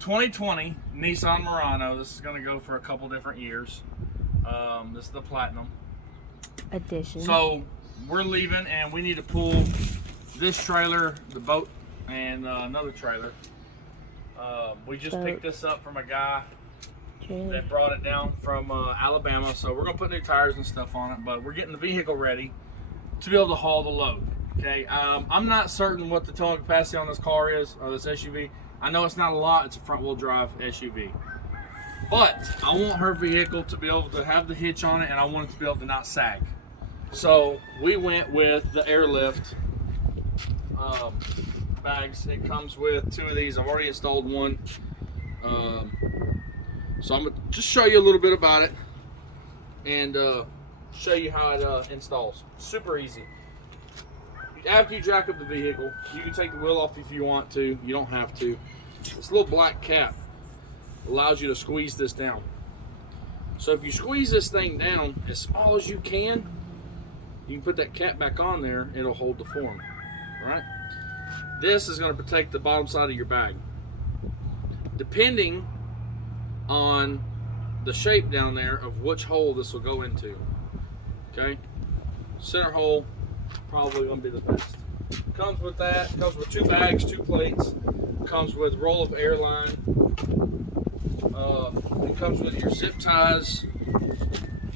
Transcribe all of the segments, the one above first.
2020 Nissan Murano. This is going to go for a couple different years. This is the Platinum edition. So we're leaving and we need to pull this trailer, the boat, and another trailer. We just picked this up from a guy that brought it down from Alabama. So we're going to put new tires and stuff on it, but we're getting the vehicle ready to be able to haul the load. Okay, I'm not certain what the towing capacity on this car is, or this SUV. I know it's not a lot. It's a front-wheel drive SUV. But I want her vehicle to be able to have the hitch on it, and I want it to be able to not sag. So we went with the airlift bags. It comes with 2 of these. I've already installed one. So I'm going to just show you a little bit about it and show you how it installs. Super easy. After you jack up the vehicle, you can take the wheel off if you want to. You don't have to. This little black cap allows you to squeeze this down. So if you squeeze this thing down as small as you can put that cap back on there, it'll hold the form. Alright? This is going to protect the bottom side of your bag. Depending on the shape down there of which hole this will go into. Okay? Center hole, probably going to be the best. Comes with that. Comes with 2 bags, 2 plates. Comes with roll of airline. It comes with your zip ties.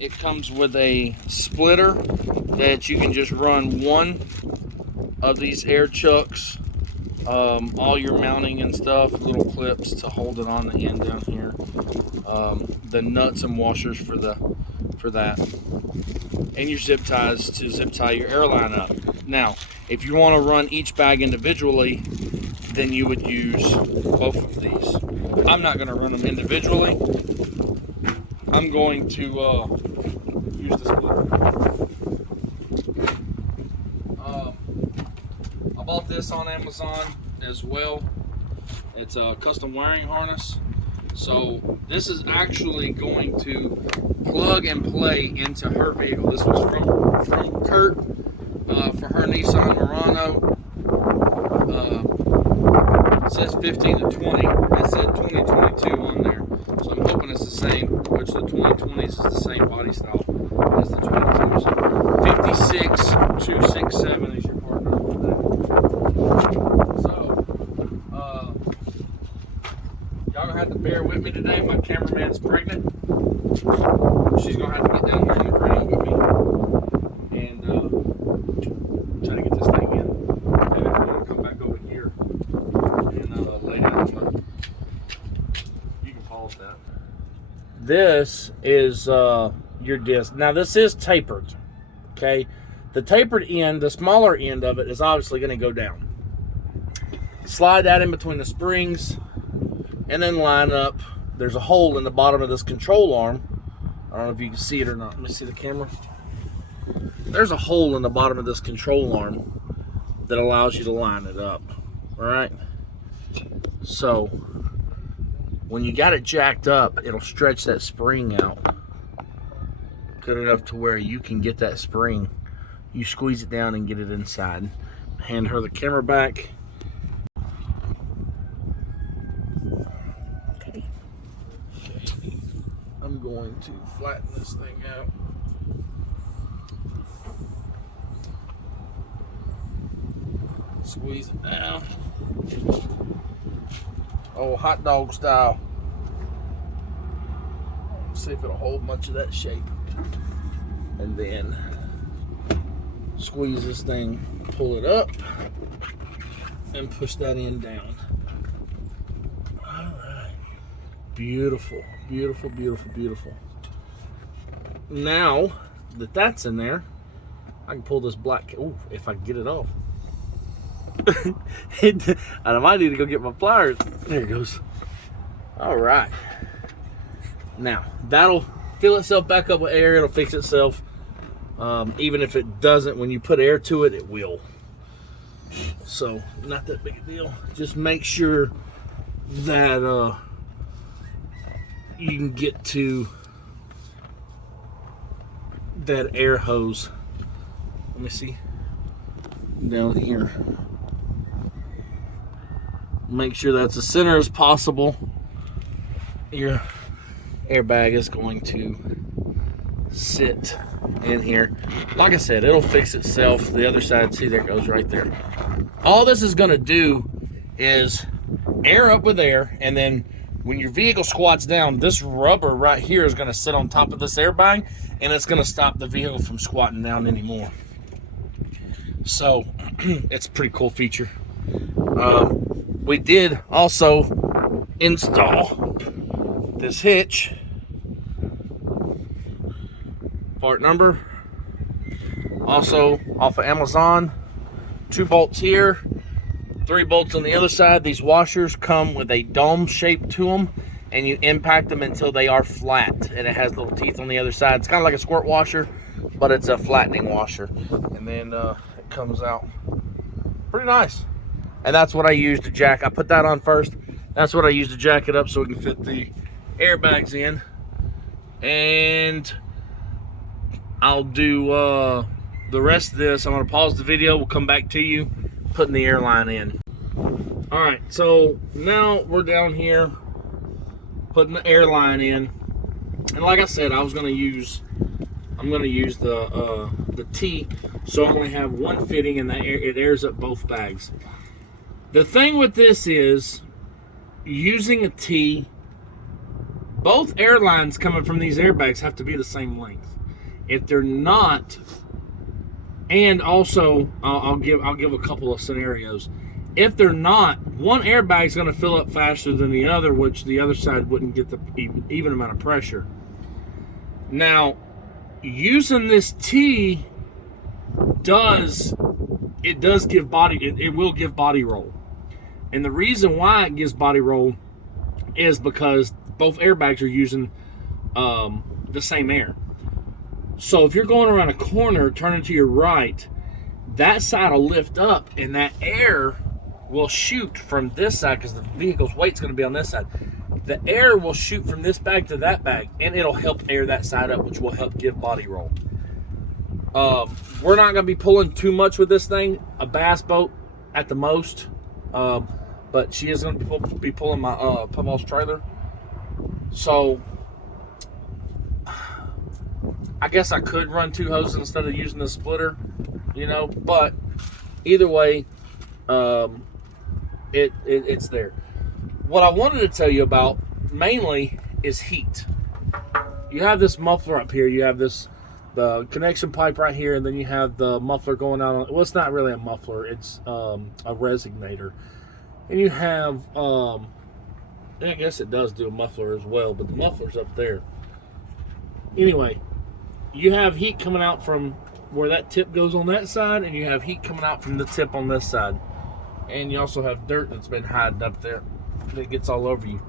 It comes with a splitter that you can just run one of these air chucks. All your mounting and stuff, little clips to hold it on the end down here. The nuts and washers for that, and your zip ties to zip tie your airline up. Now, if you want to run each bag individually, then you would use both of these. I'm not going to run them individually. I'm going to use the splitter. I bought this on Amazon as well. It's a custom wiring harness. So this is actually going to plug and play into her vehicle. This was from Kurt for her Nissan Murano. It says 15 to 20. It said 2022 on there. So I'm hoping it's the same, which the 2020s is the same body style as the 22s. 56267 is your part number for that. So, y'all gonna have to bear with me today. My cameraman's pregnant. She's gonna have to get down here on the ground with me and try to get this thing in. And if you want to come back over here and lay down on the, you can pause that. This is your disc. Now this is tapered. Okay, the tapered end, the smaller end of it, is obviously going to go down. Slide that in between the springs and then line up. There's a hole in the bottom of this control arm. I don't know if you can see it or not. Let me see the camera. There's a hole in the bottom of this control arm that allows you to line it up. All right. So when you got it jacked up, it'll stretch that spring out good enough to where you can get that spring. You squeeze it down and get it inside. Hand her the camera back. Okay. I'm going to flatten this thing out. Squeeze it down. Oh, hot dog style. See if it'll hold much of that shape. And then squeeze this thing, pull it up, and push that end down. All right. Beautiful, beautiful, beautiful, beautiful. Now that that's in there, I can pull this black, oh, if I can get it off. I might need to go get my pliers. There it goes. All right. Now, that'll fill itself back up with air. It'll fix itself. Even if it doesn't, when you put air to it, it will. So, not that big a deal. Just make sure that you can get to that air hose. Let me see. Down here. make sure that's as center as possible. Your airbag is going to sit in here. Like I said, it'll fix itself. The other side, see, there it goes right there. All this is going to do is air up with air, and then when your vehicle squats down, this rubber right here is going to sit on top of this airbag, and it's going to stop the vehicle from squatting down anymore. So it's a pretty cool feature. We did also install this hitch. Part number also off of Amazon. 2 bolts here, 3 bolts on the other side. These washers come with a dome shape to them, and you impact them until they are flat, and it has little teeth on the other side. It's kind of like a squirt washer, but it's a flattening washer. And then it comes out pretty nice. And that's what I use to jack. I put that on first. That's what I use to jack it up so we can fit the airbags in. And I'll do the rest of this. I'm going to pause the video. We'll come back to you putting the airline in. All right, so now we're down here putting the airline in. And like I said, I'm going to use the T, so I only have one fitting, and it airs up both bags. The thing with this is, using a T, both airlines coming from these airbags have to be the same length. If they're not, and also I'll give a couple of scenarios. If they're not, one airbag is going to fill up faster than the other, which the other side wouldn't get the even amount of pressure. Now, using this T does give body, it will give body roll. And the reason why it gives body roll is because both airbags are using the same air. So if you're going around a corner, turning to your right, that side will lift up, and that air will shoot from this side, because the vehicle's weight's going to be on this side. The air will shoot from this bag to that bag, and it'll help air that side up, which will help give body roll. We're not going to be pulling too much with this thing, a bass boat at the most, but she is going to be pulling my Pumal's trailer. So I guess I could run 2 hoses instead of using the splitter, but either way, it's there. What I wanted to tell you about mainly is heat. You have this muffler up here, you have the connection pipe right here, and then you have the muffler going out on, well, it's not really a muffler, it's a resonator. And you have, I guess it does do a muffler as well, but the muffler's up there. Anyway, you have heat coming out from where that tip goes on that side, and you have heat coming out from the tip on this side. And you also have dirt that's been hiding up there that gets all over you.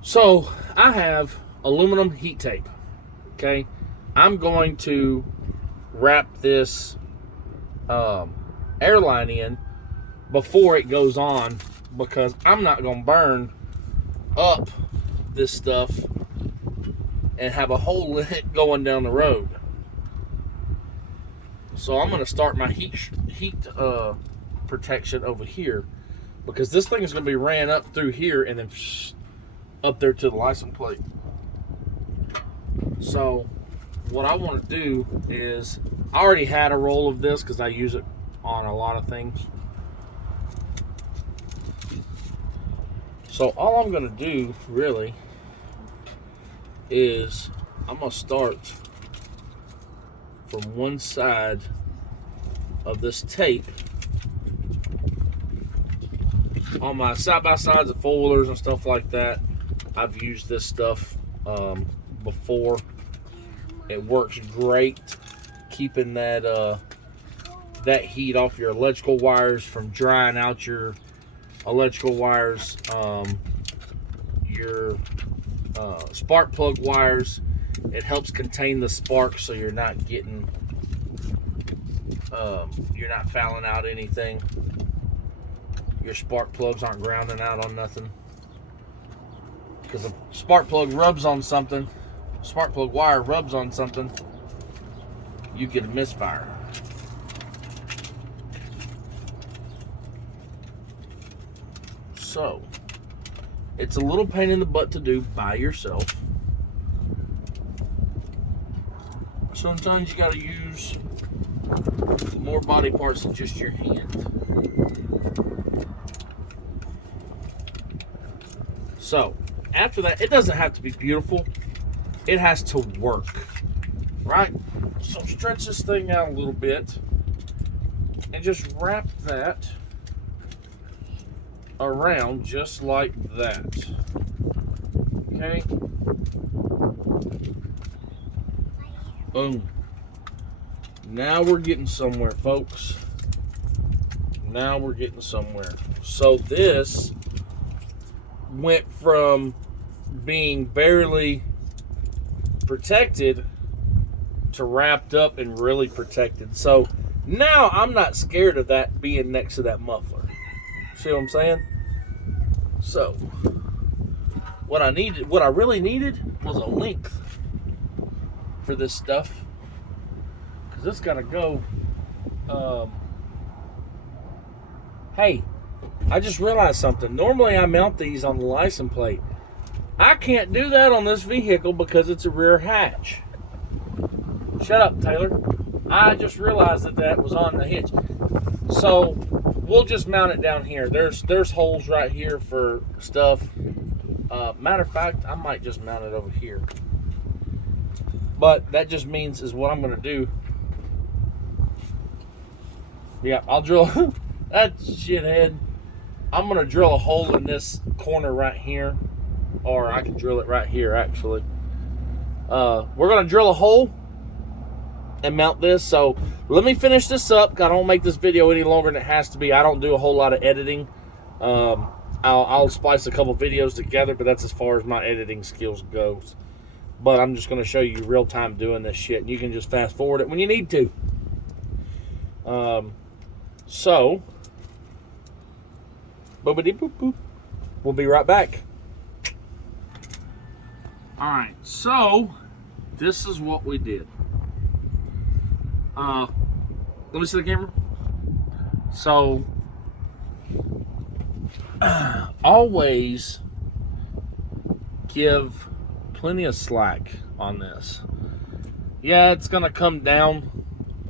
So I have aluminum heat tape. Okay, I'm going to wrap this airline in before it goes on, because I'm not going to burn up this stuff and have a hole in it going down the road. So I'm going to start my heat protection over here, because this thing is going to be ran up through here and then up there to the license plate. So what I want to do is, I already had a roll of this because I use it on a lot of things. So all I'm going to do really is, I'm going to start from one side of this tape on my side-by-sides of four-wheelers and stuff like that. I've used this stuff before. It works great keeping that that heat off your electrical wires from drying out your electrical wires, your spark plug wires. It helps contain the spark so you're not getting you're not fouling out anything. Your spark plugs aren't grounding out on nothing, because a spark plug rubs on something, spark plug wire rubs on something, you get a misfire. So, it's a little pain in the butt to do by yourself. Sometimes you gotta use more body parts than just your hand. So, after that, it doesn't have to be beautiful. It has to work, right? So stretch this thing out a little bit and just wrap that around just like that. Okay? Boom. Now we're getting somewhere, folks. Now we're getting somewhere. So this went from being barely protected to wrapped up and really protected. So now I'm not scared of that being next to that muffler. See what I'm saying? So what I really needed was a length for this stuff, because it's gotta go. Hey, I just realized something. Normally I mount these on the license plate. I can't do that on this vehicle because it's a rear hatch. Shut up, Taylor. I just realized that was on the hitch. So we'll just mount it down here. There's holes right here for stuff. Matter of fact, I might just mount it over here. But that just means is what I'm gonna do. Yeah, I'll drill that shithead. I'm gonna drill a hole in this corner right here, or I can drill it right here actually. We're gonna drill a hole and mount this. So let me finish this up. I don't make this video any longer than it has to be. I don't do a whole lot of editing. I'll splice a couple videos together, but that's as far as my editing skills goes. But I'm just going to show you real time doing this shit, and you can just fast forward it when you need to. So boopity boop boop. We'll be right back. All right, so this is what we did. Let me see the camera. So always give plenty of slack on this. Yeah, it's gonna come down.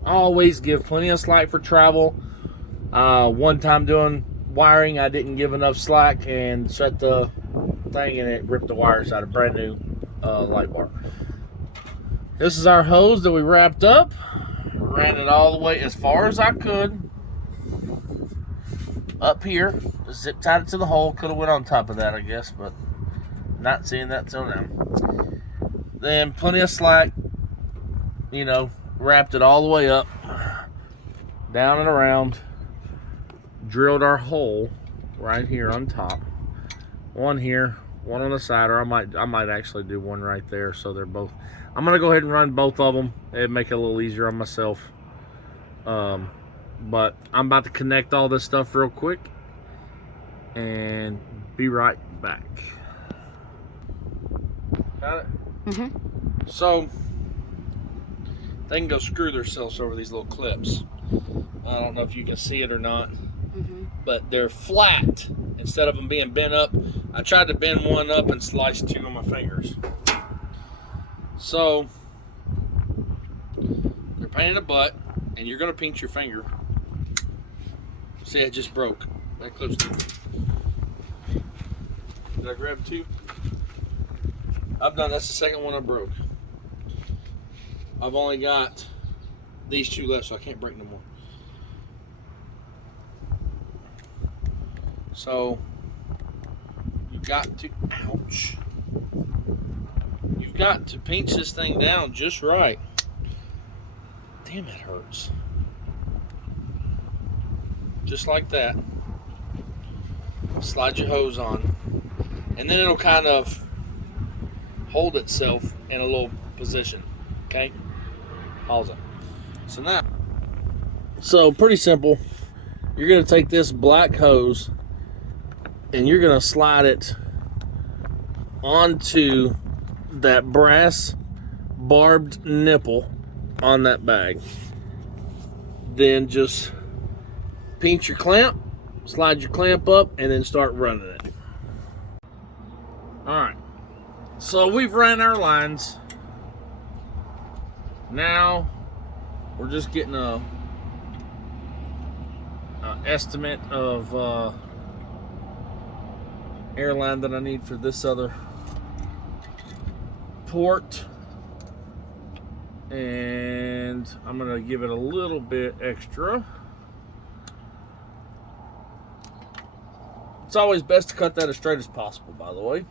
Always give plenty of slack for travel. One time doing wiring, I didn't give enough slack and set the thing and it ripped the wires out of brand new light bar. This is our hose that we wrapped up. Ran it all the way as far as I could up here. Zip tied it to the hole. Could have went on top of that, I guess, but not seeing that till now. Then plenty of slack, you know, wrapped it all the way up, down and around, drilled our hole right here on top. One here, one on the side, or I might actually do one right there, so they're both. I'm gonna go ahead and run both of them. It'd make it a little easier on myself. But I'm about to connect all this stuff real quick and be right back. Got it? Mm-hmm. So they can go screw themselves over these little clips. I don't know if you can see it or not, but they're flat instead of them being bent up. I tried to bend one up and slice two of my fingers. So they're a pain in the butt, and you're gonna pinch your finger. See, it just broke. That clip's too. Did I grab two? I've done. That's the second one I broke. I've only got these two left, so I can't break no more. So you've got to. Ouch. You've got to pinch this thing down just right. Damn, it hurts. Just like that. Slide your hose on, and then it'll kind of hold itself in a little position. Okay? Pause it. So now, pretty simple. You're going to take this black hose and you're going to slide it onto that brass barbed nipple on that bag. Then just pinch your clamp, slide your clamp up, and then start running it. Alright, so we've ran our lines. Now we're just getting a estimate of airline that I need for this other port, and I'm gonna give it a little bit extra. It's always best to cut that as straight as possible, by the way.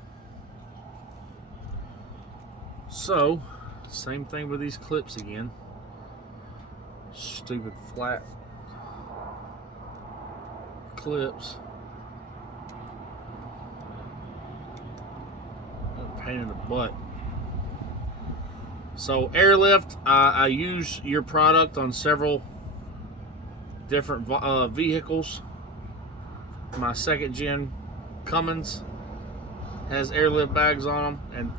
So same thing with these clips again. Stupid flat clips. Pain in the butt. So airlift, I use your product on several different vehicles. My second gen Cummins has airlift bags on them, and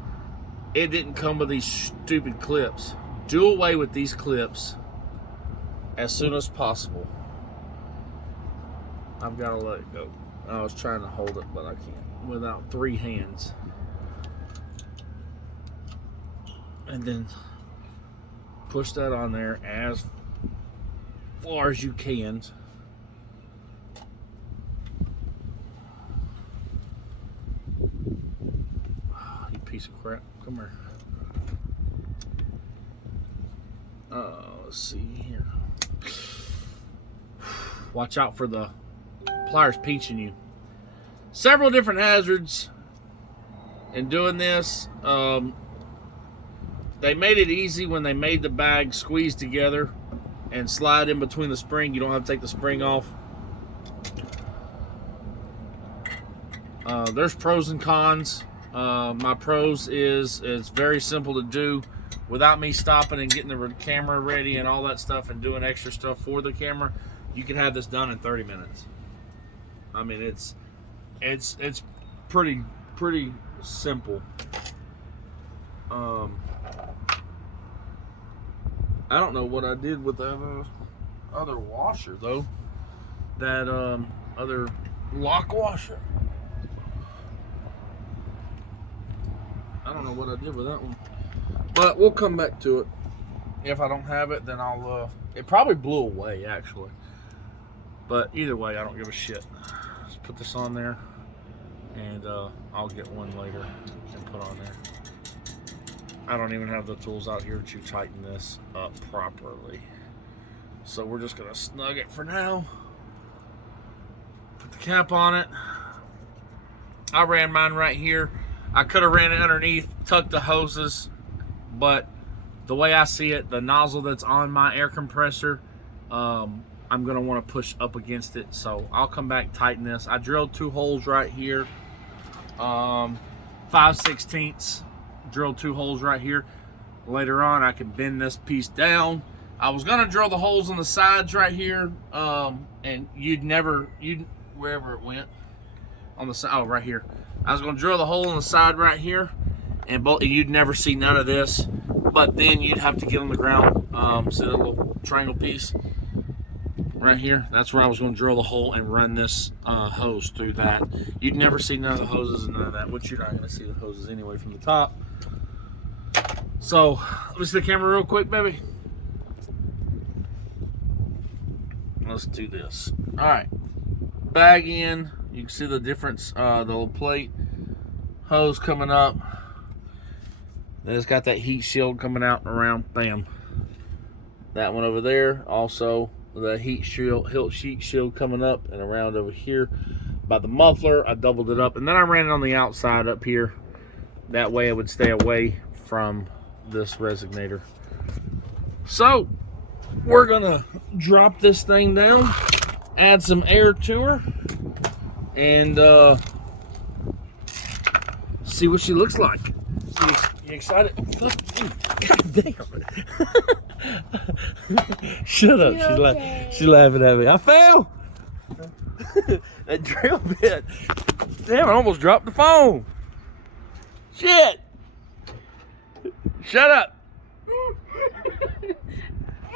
it didn't come with these stupid clips. Do away with these clips as soon as possible. I've got to let it go. I was trying to hold it, but I can't without 3 hands. And then push that on there as far as you can. You piece of crap. Come here. Let's see here. Watch out for the pliers pinching you. Several different hazards in doing this. They made it easy when they made the bag squeeze together and slide in between the spring. You don't have to take the spring off. There's pros and cons. My pros is it's very simple to do without me stopping and getting the camera ready and all that stuff and doing extra stuff for the camera. You can have this done in 30 minutes. I mean, it's pretty simple. I don't know what I did with that other washer though. That other lock washer. I don't know what I did with that one. But we'll come back to it. If I don't have it, then I'll it probably blew away actually. But either way, I don't give a shit. Let's put this on there, and I'll get one later and put on there. I don't even have the tools out here to tighten this up properly. So we're just gonna snug it for now. Put the cap on it. I ran mine right here. I could have ran it underneath, tucked the hoses, but the way I see it, the nozzle that's on my air compressor, I'm gonna want to push up against it. So I'll come back, tighten this. I drilled 2 holes right here, 5/16. Drilled 2 holes right here. Later on, I can bend this piece down. I was gonna drill the holes on the sides right here, and wherever it went on the side. Oh, right here. I was gonna drill the hole on the side right here, and you'd never see none of this. But then you'd have to get on the ground. See that little triangle piece right here? That's where I was going to drill the hole and run this hose through that. You'd never see none of the hoses and none of that, which you're not going to see the hoses anyway from the top. So let me see the camera real quick, baby. Let's do this. All right, bag in. You can see the difference. The little plate hose coming up. Then it's got that heat shield coming out and around. Bam. That one over there. Also, the heat shield coming up and around over here by the muffler. I doubled it up, and then I ran it on the outside up here. That way it would stay away from this resonator. So we're gonna drop this thing down, add some air to her, and see what she looks like. You excited? God damn it. Shut up. She's laughing at me. I fell. That drill bit. Damn, I almost dropped the phone. Shit. Shut up.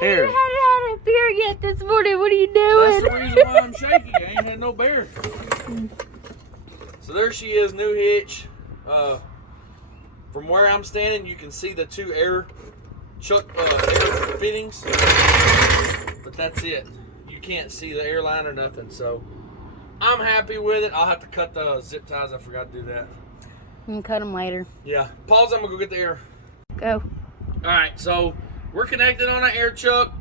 Here. You hadn't had a beer yet this morning. What are you That's doing? the reason why I'm shaky. I ain't had no beer. So there she is, new hitch. From where I'm standing, you can see the two air fittings, but that's it. You can't see the airline or nothing. So I'm happy with it. I'll have to cut the zip ties. I forgot to do that. You can cut them later. Yeah. Pause. I'm gonna go get the air. Go. All right. So we're connected on an air chuck.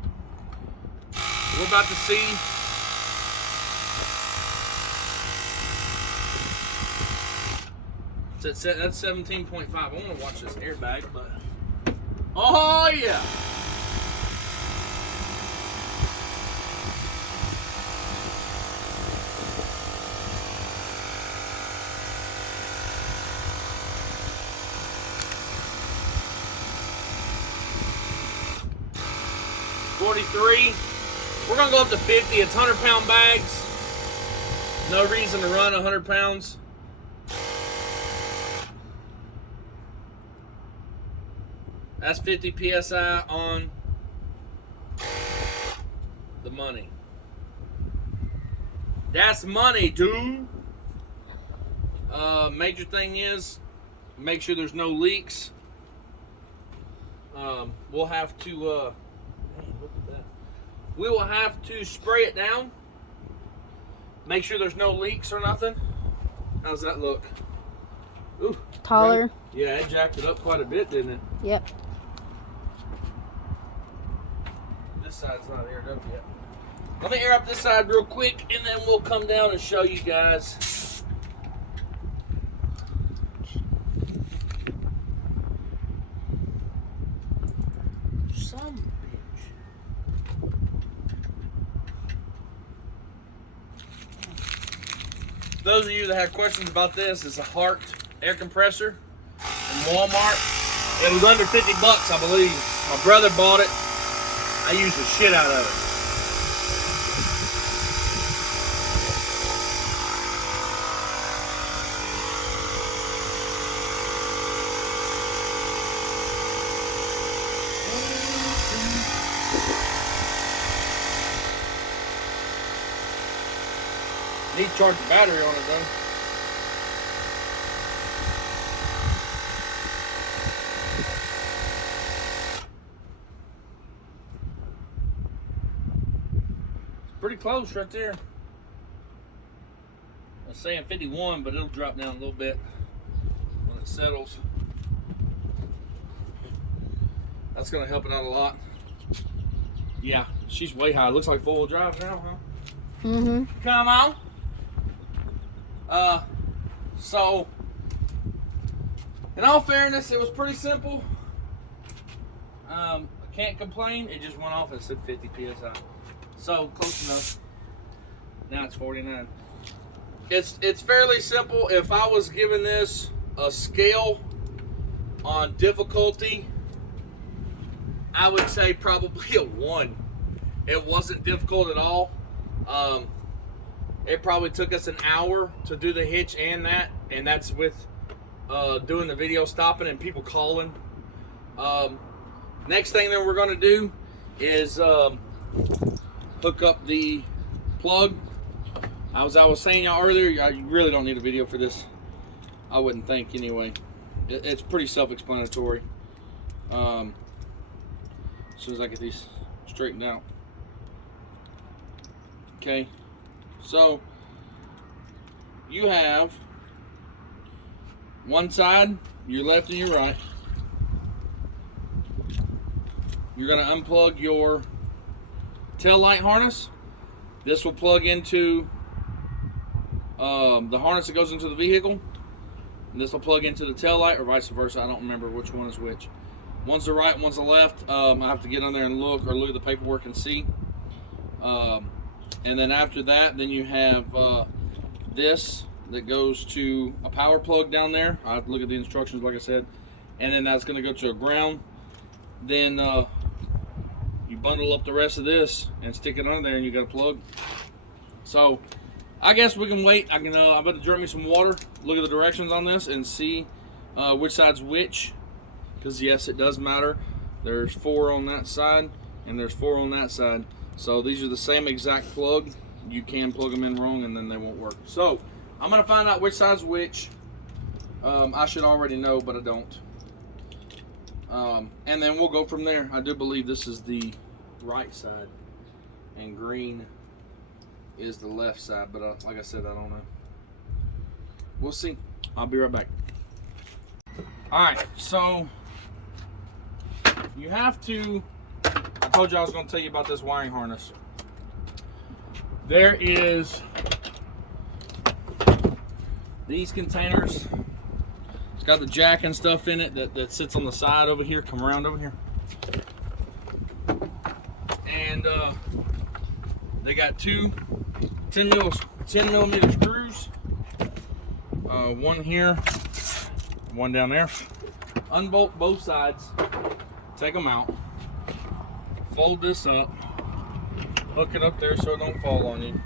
We're about to see. That's 17.5. I want to watch this airbag, but oh yeah. $43. We're gonna go up to 50. It's 100-pound bags. No reason to run 100 pounds. That's 50 PSI on the money. That's money, dude. Major thing is, make sure there's no leaks. We'll have to, man, look at that. We will have to spray it down. Make sure there's no leaks or nothing. How's that look? Ooh, Taller. yeah, it jacked it up quite a bit, didn't it? Yep. This side's not aired up yet. Let me air up this side real quick, and then we'll come down and show you guys. Some bitch. Those of you that had questions about this, it's a Hart air compressor from Walmart. It was under 50 bucks, I believe. My brother bought it. I used the shit out of it. Need to charge the battery on it though. Pretty close right there. I was saying 51, but it'll drop down a little bit when it settles. That's gonna help it out a lot. Yeah, she's way high. Looks like four-wheel drive now, huh? Mm-hmm. Come on. So, in all fairness, it was pretty simple. I can't complain. It just went off and said 50 PSI. So close enough. Now it's 49. It's fairly simple. If I was giving this a scale on difficulty, I would say probably a 1. It wasn't difficult at all. It probably took us an hour to do the hitch and that's with doing the video stopping and people calling. Next thing that we're going to do is hook up the plug. As I was saying y'all earlier, you really don't need a video for this. I wouldn't think anyway. It's pretty self-explanatory. As soon as I get these straightened out. Okay, so you have one side, your left and your right. You're going to unplug your tail light harness. This will plug into the harness that goes into the vehicle, and this will plug into the tail light, or vice versa. I don't remember which one is which. One's the right, one's the left. I have to get on there and look at the paperwork and see. And then after that, then you have this that goes to a power plug down there. I have to look at the instructions, like I said. And then that's going to go to a ground. Then you bundle up the rest of this and stick it on there, and you got a plug. So I guess we can wait. I'm about to drink me some water, look at the directions on this, and see which side's which. Because yes, it does matter. There's 4 on that side. and there's 4 on that side. So these are the same exact plug. You can plug them in wrong and then they won't work. So I'm gonna find out which side's which. I should already know, but I don't. And then we'll go from there. I do believe this is the right side and green is the left side, but like I said, I don't know. We'll see. I'll be right back. Alright, so you have to, I told you I was going to tell you about this wiring harness. There is these containers. It's got the jack and stuff in it that sits on the side over here. Come around over here. And they got 2 10 millimeter screws. One here, one down there. Unbolt both sides. Take them out. Fold this up. Hook it up there so it don't fall on you.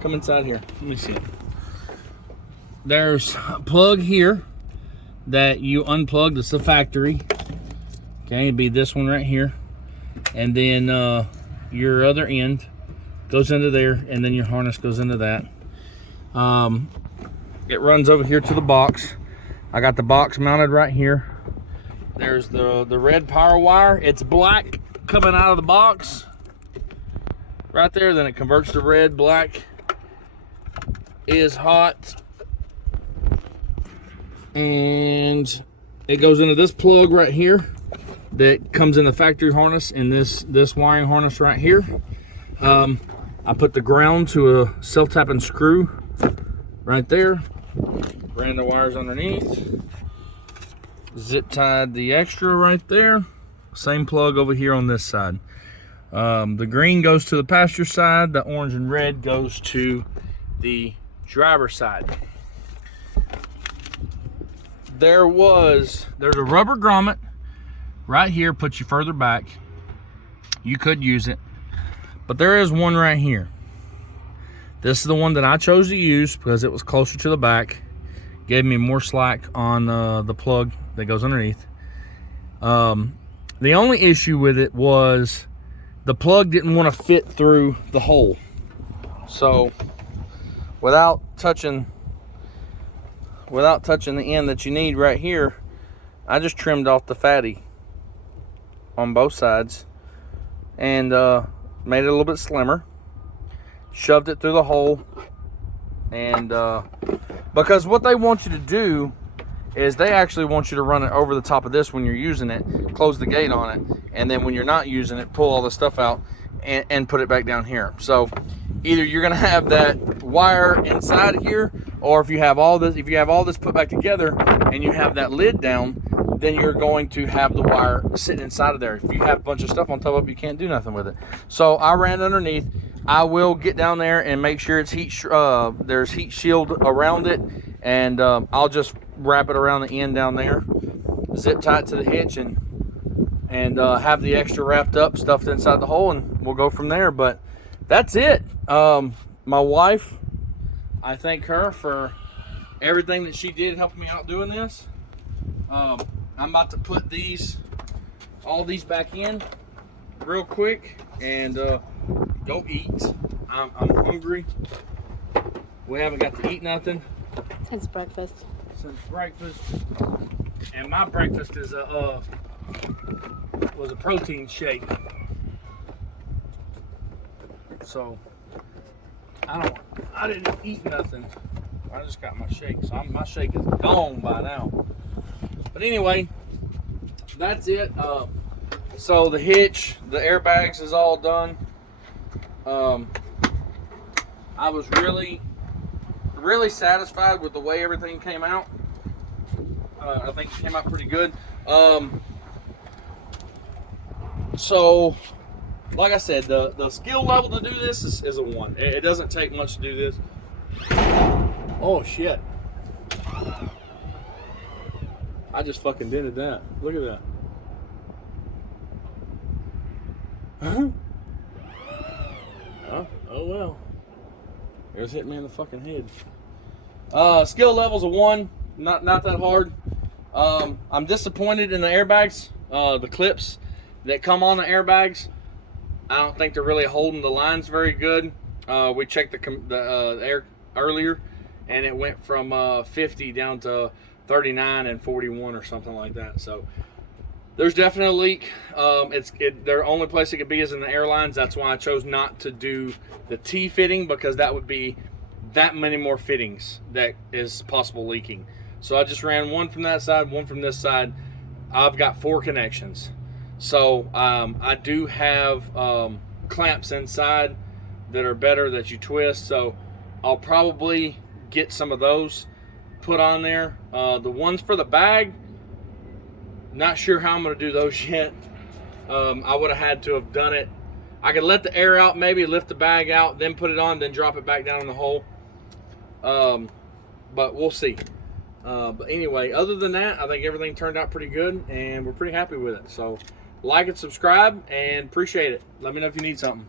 Come inside here. Let me see. There's a plug here that you unplug. This is the factory. Okay, it'd be this one right here. And then your other end goes into there, and then your harness goes into that. It runs over here to the box. I got the box mounted right here. There's the red power wire. It's black coming out of the box right there. Then it converts to red. Black is hot, and it goes into this plug right here that comes in the factory harness, and this wiring harness right here. I put the ground to a self-tapping screw right there. Ran the wires underneath. Zip tied the extra right there. Same plug over here on this side. The green goes to the passenger side. The orange and red goes to the driver's side. There's a rubber grommet right here. Puts you further back. You could use it, but there is one right here. This is the one that I chose to use because it was closer to the back. Gave me more slack on the plug that goes underneath. The only issue with it was the plug didn't want to fit through the hole. So without touching the end that you need right here, I just trimmed off the fatty on both sides and made it a little bit slimmer. Shoved it through the hole, and because what they want you to do is they actually want you to run it over the top of this when you're using it, close the gate on it, and then when you're not using it, pull all the stuff out and put it back down here. So either you're gonna have that wire inside here, or if you have all this put back together and you have that lid down, then you're going to have the wire sitting inside of there. If you have a bunch of stuff on top of it, you can't do nothing with it. So I ran underneath. I will get down there and make sure it's there's heat shield around it, and I'll just wrap it around the end down there, zip tie it to the hitch, and have the extra wrapped up, stuffed inside the hole, and we'll go from there. But that's it. My wife, I thank her for everything that she did helping me out doing this. I'm about to put all these back in real quick and go eat. I'm hungry. We haven't got to eat nothing It's breakfast. since breakfast, and my breakfast is was a protein shake. So I didn't eat nothing. I just got my shake, so my shake is gone by now. But anyway, that's it. So the hitch, the airbags is all done. I was really satisfied with the way everything came out. I think it came out pretty good. So like I said, the skill level to do this is a 1. It doesn't take much to do this. Oh shit. I just fucking did that. Look at that. Oh well. It was hitting me in the fucking head. Skill level's a 1. Not that hard. I'm disappointed in the airbags. The clips that come on the airbags. I don't think they're really holding the lines very good. We checked the air earlier, and it went from 50 down to 39 and 41 or something like that. So there's definitely a leak. Their only place it could be is in the airlines. That's why I chose not to do the T fitting, because that would be that many more fittings that is possible leaking. So I just ran one from that side, one from this side. I've got 4 connections. So I do have clamps inside that are better that you twist. So I'll probably get some of those put on there. The ones for the bag, not sure how I'm going to do those yet. I would have had to have done it. I could let the air out, maybe lift the bag out, then put it on, then drop it back down in the hole. But we'll see. But anyway, other than that, I think everything turned out pretty good, and we're pretty happy with it. So like and subscribe, and appreciate it. Let me know if you need something.